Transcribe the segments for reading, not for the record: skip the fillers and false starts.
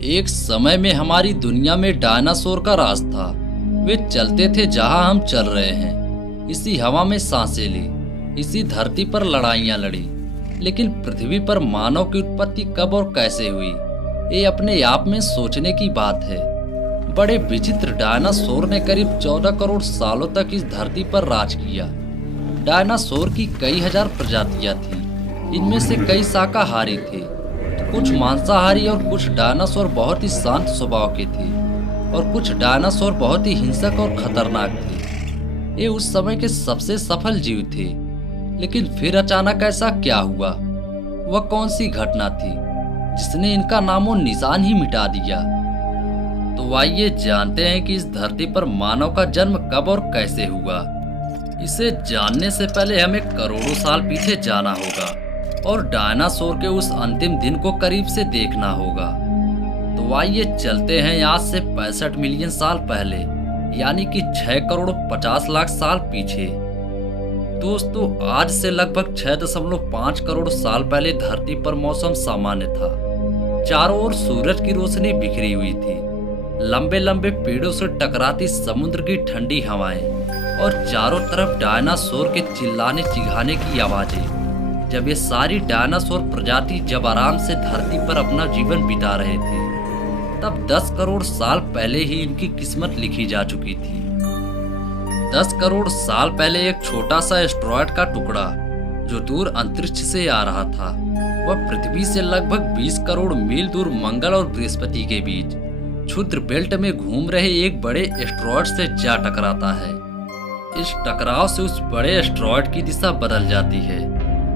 एक समय में हमारी दुनिया में डायनासोर का राज था। वे चलते थे जहां हम चल रहे हैं, इसी हवा में सांसें ली, इसी धरती पर लड़ाइयां लड़ी। लेकिन पृथ्वी पर मानव की उत्पत्ति कब और कैसे हुई, ये अपने आप में सोचने की बात है। बड़े विचित्र डायनासोर ने करीब 14 करोड़ सालों तक इस धरती पर राज किया। डायनासोर की कई हजार प्रजातियां थीं। इनमें से कई शाकाहारी थे, कुछ मांसाहारी और कुछ डायनासोर बहुत ही शांत स्वभाव के थे और कुछ डायनासोर बहुत ही हिंसक और खतरनाक थे। ये उस समय के सबसे सफल जीव थे। लेकिन फिर अचानक ऐसा क्या हुआ? वह कौन सी घटना थी जिसने इनका नामो निशान ही मिटा दिया? तो आइए जानते हैं कि इस धरती पर मानव का जन्म कब और कैसे हुआ। इसे जानने से पहले हमें करोड़ों साल पीछे जाना होगा और डायनासोर के उस अंतिम दिन को करीब से देखना होगा। तो आइए चलते हैं आज से 65 मिलियन साल पहले, यानी कि 6 करोड़ 50 लाख साल पीछे। दोस्तों, आज से लगभग 6.5 करोड़ साल पहले धरती पर मौसम सामान्य था। चारों ओर सूरज की रोशनी बिखरी हुई थी। लंबे लंबे पेड़ों से टकराती समुद्र की ठंडी हवाएं और चारों तरफ डायनासोर के चिल्लाने चिढ़ाने की आवाजें। जब ये सारी डायनासोर प्रजाति जब आराम से धरती पर अपना जीवन बिता रहे थे, तब 10 करोड़ साल पहले ही इनकी किस्मत लिखी जा चुकी थी। 10 करोड़ साल पहले एक छोटा सा एस्टेरॉयड का टुकड़ा जो दूर अंतरिक्ष से आ रहा था, वह पृथ्वी से लगभग 20 करोड़ मील दूर मंगल और बृहस्पति के बीच क्षुद्र बेल्ट में घूम रहे एक बड़े एस्टेरॉयड से जा टकराता है। इस टकराव से उस बड़े एस्टेरॉयड की दिशा बदल जाती है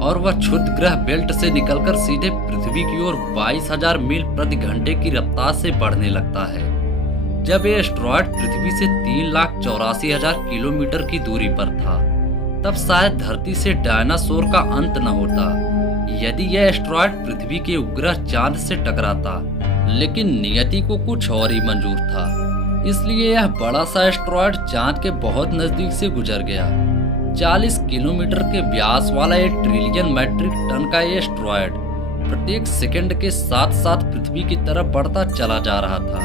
और वह क्षुद्र ग्रह बेल्ट से निकलकर सीधे पृथ्वी की ओर 22,000 मील प्रति घंटे की रफ्तार से बढ़ने लगता है। जब यह एस्टेरॉयड पृथ्वी से 3,84,000 किलोमीटर की दूरी पर था, तब शायद धरती से डायनासोर का अंत न होता यदि यह एस्टेरॉयड पृथ्वी के उपग्रह चांद से टकराता। लेकिन नियति को कुछ और ही मंजूर था, इसलिए यह बड़ा सा एस्टेरॉयड चांद के बहुत नजदीक से गुजर गया। 40 किलोमीटर के व्यास वाला 1 ट्रिलियन मैट्रिक टन का ये एस्टेरॉयड प्रत्येक सेकंड के साथ साथ पृथ्वी की तरफ बढ़ता चला जा रहा था।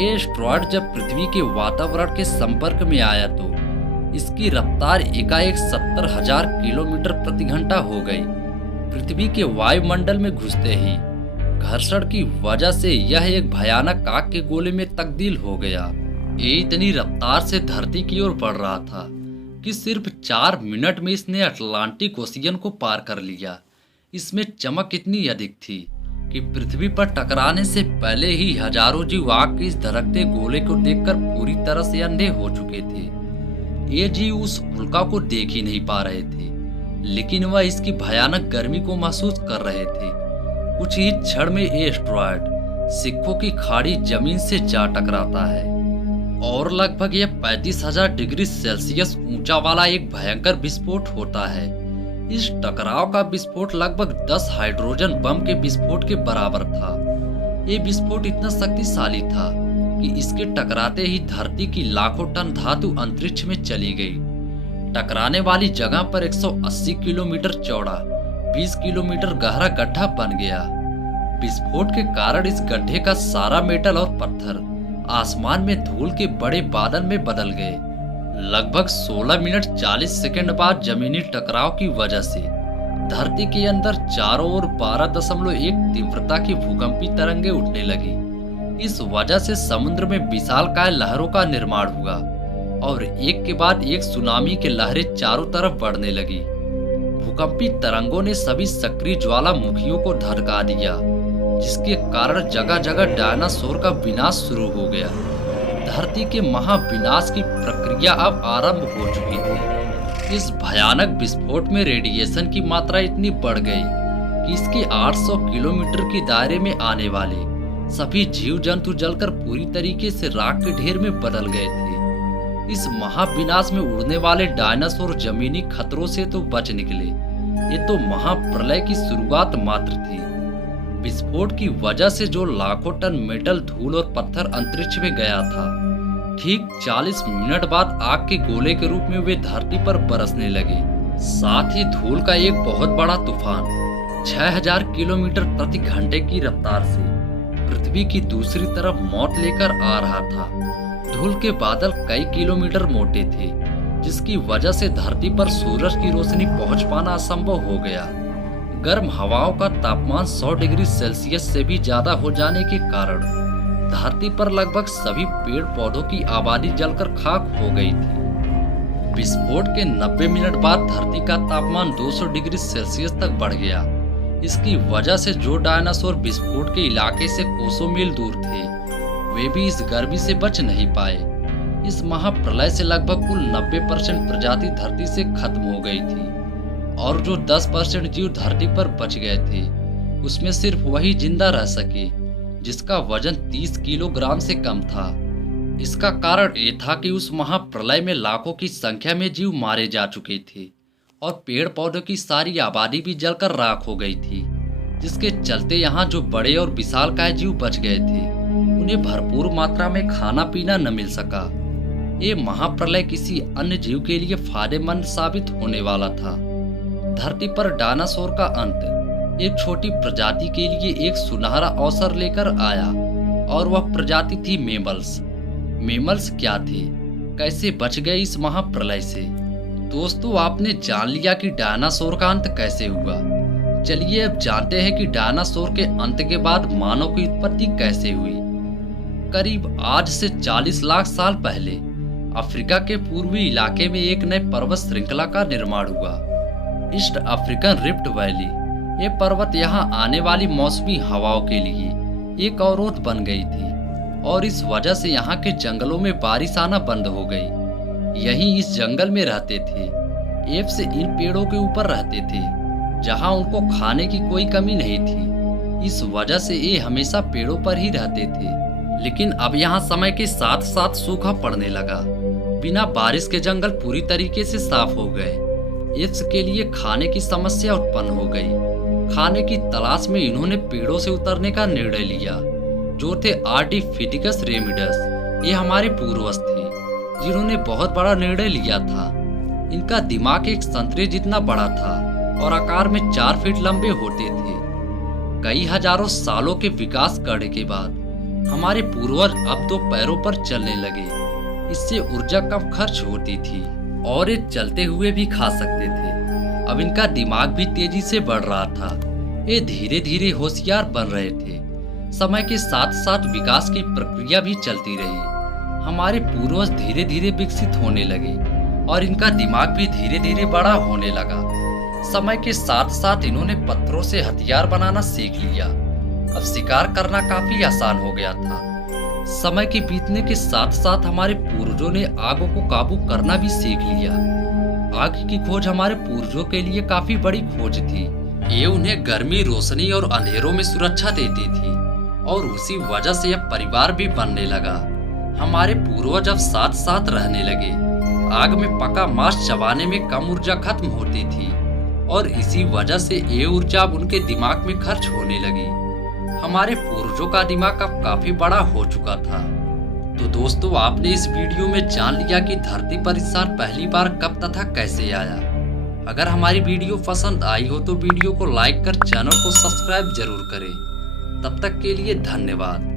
ये एस्टेरॉयड जब पृथ्वी के वातावरण के संपर्क में आया तो इसकी रफ्तार एकाएक 70,000 किलोमीटर प्रति घंटा हो गई। पृथ्वी के वायुमंडल में घुसते ही घर्षण की वजह से यह एक भयानक आग के गोले में तब्दील हो गया। ये इतनी रफ्तार से धरती की ओर बढ़ रहा था कि सिर्फ 4 मिनट में इसने अटलांटिक ओशियन को पार कर लिया। इसमें चमक इतनी अधिक थी कि पृथ्वी पर टकराने से पहले ही हजारों जीव आग के इस धड़कते गोले को देखकर पूरी तरह से अंधे हो चुके थे। ये जीव उस उल्का को देख ही नहीं पा रहे थे, लेकिन वह इसकी भयानक गर्मी को महसूस कर रहे थे। कुछ ही क्षण में ये एस्टेरॉयड सिक्कों की खाड़ी जमीन से जा टकराता है और लगभग यह 35,000 डिग्री सेल्सियस ऊंचा वाला एक भयंकर विस्फोट होता है। इस टकराव का विस्फोट लगभग 10 हाइड्रोजन बम के विस्फोट के बराबर था। ये विस्फोट इतना शक्तिशाली था कि इसके टकराते ही धरती की लाखों टन धातु अंतरिक्ष में चली गई। टकराने वाली जगह पर 180 किलोमीटर चौड़ा 20 किलोमीटर गहरा गड्ढा बन गया। विस्फोट के कारण इस गड्ढे का सारा मेटल और पत्थर आसमान में धूल के बड़े बादल में बदल गए। लगभग 16 मिनट 40 सेकंड बाद जमीनी टकराव की वजह से धरती के अंदर चारों ओर 12.1 तीव्रता की भूकंपी तरंगे उठने लगी। इस वजह से समुद्र में विशालकाय लहरों का निर्माण हुआ और एक के बाद एक सुनामी की लहरें चारों तरफ बढ़ने लगी। भूकंपी तरंगों ने सभी सक्रिय ज्वालामुखियों को धड़का दिया, जिसके कारण जगह जगह डायनासोर का विनाश शुरू हो गया। धरती के महाविनाश की प्रक्रिया अब आरंभ हो चुकी थी। इस भयानक विस्फोट में रेडिएशन की मात्रा इतनी बढ़ गई कि इसके 800 किलोमीटर के दायरे में आने वाले सभी जीव जंतु जलकर पूरी तरीके से राख के ढेर में बदल गए थे। इस महाविनाश में उड़ने वाले डायनासोर जमीनी खतरों से तो बच निकले, ये तो महाप्रलय की शुरुआत मात्र थी। विस्फोट की वजह से जो लाखों टन मेटल, धूल और पत्थर अंतरिक्ष में गया था, ठीक 40 मिनट बाद आग के गोले के रूप में वे धरती पर बरसने लगे। साथ ही धूल का एक बहुत बड़ा तूफान 6000 किलोमीटर प्रति घंटे की रफ्तार से पृथ्वी की दूसरी तरफ मौत लेकर आ रहा था। धूल के बादल कई किलोमीटर मोटे थे, जिसकी वजह से धरती पर सूरज की रोशनी पहुंच पाना असंभव हो गया। गर्म हवाओं का तापमान 100 डिग्री सेल्सियस से भी ज्यादा हो जाने के कारण धरती पर लगभग सभी पेड़ पौधों की आबादी जलकर खाक हो गई थी। विस्फोट के 90 मिनट बाद धरती का तापमान 200 डिग्री सेल्सियस तक बढ़ गया। इसकी वजह से जो डायनासोर विस्फोट के इलाके से कोसों मील दूर थे, वे भी इस गर्मी से बच नहीं पाए। इस महाप्रलय से लगभग कुल 90% प्रजाति धरती से खत्म हो गई थी और जो 10% जीव धरती पर बच गए थे, उसमें सिर्फ वही जिंदा रह सके जिसका वजन 30 किलोग्राम से कम था। इसका कारण ये था कि उस महाप्रलय में लाखों की संख्या में जीव मारे जा चुके थे और पेड़ पौधों की सारी आबादी भी जलकर राख हो गई थी, जिसके चलते यहाँ जो बड़े और विशालकाय जीव बच गए थे, उन्हें भरपूर मात्रा में खाना पीना न मिल सका। ये महाप्रलय किसी अन्य जीव के लिए फायदेमंद साबित होने वाला था। धरती पर डायनासोर का अंत एक छोटी प्रजाति के लिए एक सुनहरा अवसर लेकर आया और वह प्रजाति थी मेमल्स। मेमल्स क्या थे, कैसे बच गए इस महाप्रलय से? दोस्तों, आपने जान लिया कि डायनासोर का अंत कैसे हुआ। चलिए अब जानते हैं कि डायनासोर के अंत के बाद मानव की उत्पत्ति कैसे हुई। करीब आज से 40 लाख साल पहले अफ्रीका के पूर्वी इलाके में एक नए पर्वत श्रृंखला का निर्माण हुआ, ईस्ट अफ्रीकन रिफ्ट वैली। ये पर्वत यहाँ आने वाली मौसमी हवाओं के लिए एक अवरोध बन गई थी और इस वजह से यहाँ के जंगलों में बारिश आना बंद हो गई। यहीं इस जंगल में रहते थे एप्स इन पेड़ों के ऊपर रहते थे, जहाँ उनको खाने की कोई कमी नहीं थी। इस वजह से ये हमेशा पेड़ों पर ही रहते थे। लेकिन अब यहाँ समय के साथ साथ सूखा पड़ने लगा। बिना बारिश के जंगल पूरी तरीके से साफ हो गए। एप्स के लिए खाने की समस्या उत्पन्न हो गई। खाने की तलाश में इन्होंने पेड़ों से उतरने का निर्णय लिया, जो थे आर्टिफिडिकस रेमिडस। ये हमारे पूर्वज थे जिन्होंने बहुत बड़ा निर्णय लिया था। इनका दिमाग एक संतरे जितना बड़ा था और आकार में 4 फीट लंबे होते थे। कई हजारों सालों के विकास करने के बाद हमारे पूर्वज अब 2 पैरों पर चलने लगे। इससे ऊर्जा कम खर्च होती थी और ये चलते हुए भी खा सकते थे। अब इनका दिमाग भी तेजी से बढ़ रहा था। ये धीरे धीरे होशियार बन रहे थे। समय के साथ साथ विकास की प्रक्रिया भी चलती रही। हमारे पूर्वज धीरे धीरे विकसित होने लगे और इनका दिमाग भी धीरे धीरे बड़ा होने लगा। समय के साथ साथ इन्होंने पत्थरों से हथियार बनाना सीख लिया। अब शिकार करना काफी आसान हो गया था। समय के बीतने के साथ साथ हमारे पूर्वजों ने आगों को काबू करना भी सीख लिया। आग की खोज हमारे पूर्वजों के लिए काफी बड़ी खोज थी। ये उन्हें गर्मी, रोशनी और अंधेरों में सुरक्षा देती थी और उसी वजह से यह परिवार भी बनने लगा। हमारे पूर्वज अब साथ साथ रहने लगे। आग में पका मांस चबाने में कम ऊर्जा खत्म होती थी और इसी वजह से ये ऊर्जा अब उनके दिमाग में खर्च होने लगी। हमारे पूर्वजों का दिमाग अब काफी बड़ा हो चुका था। तो दोस्तों, आपने इस वीडियो में जान लिया कि धरती पर इंसान पहली बार कब तथा कैसे आया। अगर हमारी वीडियो पसंद आई हो तो वीडियो को लाइक कर चैनल को सब्सक्राइब जरूर करें। तब तक के लिए धन्यवाद।